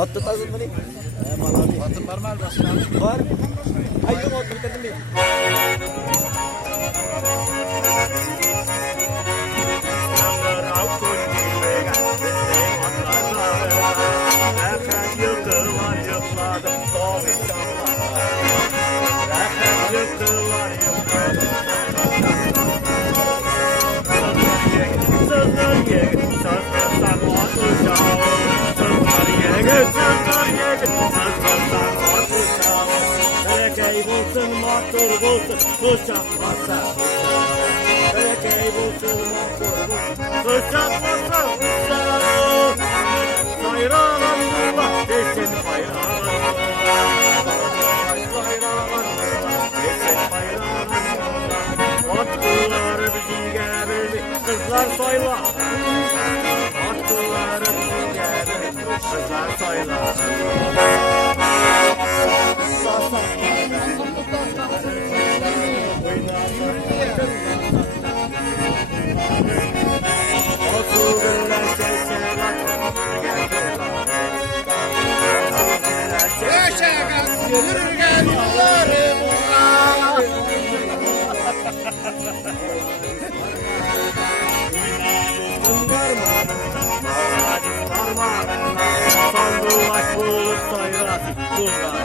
Ot tutasın mı ne? Malavi. Atın var mı Elbaşın abi? Var. Hayır ot bitirdim mi? Bulsun motor bulsun uçak varsa Belki bulsun motor bulsun uçak varsa Sayralandılar desin bayralandılar Sayralandılar desin bayralandılar Attılar bizi gebirdi kızlar sayla Attılar bizi gebirdi kızlar sayla Yürürken yollarımla Sandılaş bulup sayrası kullar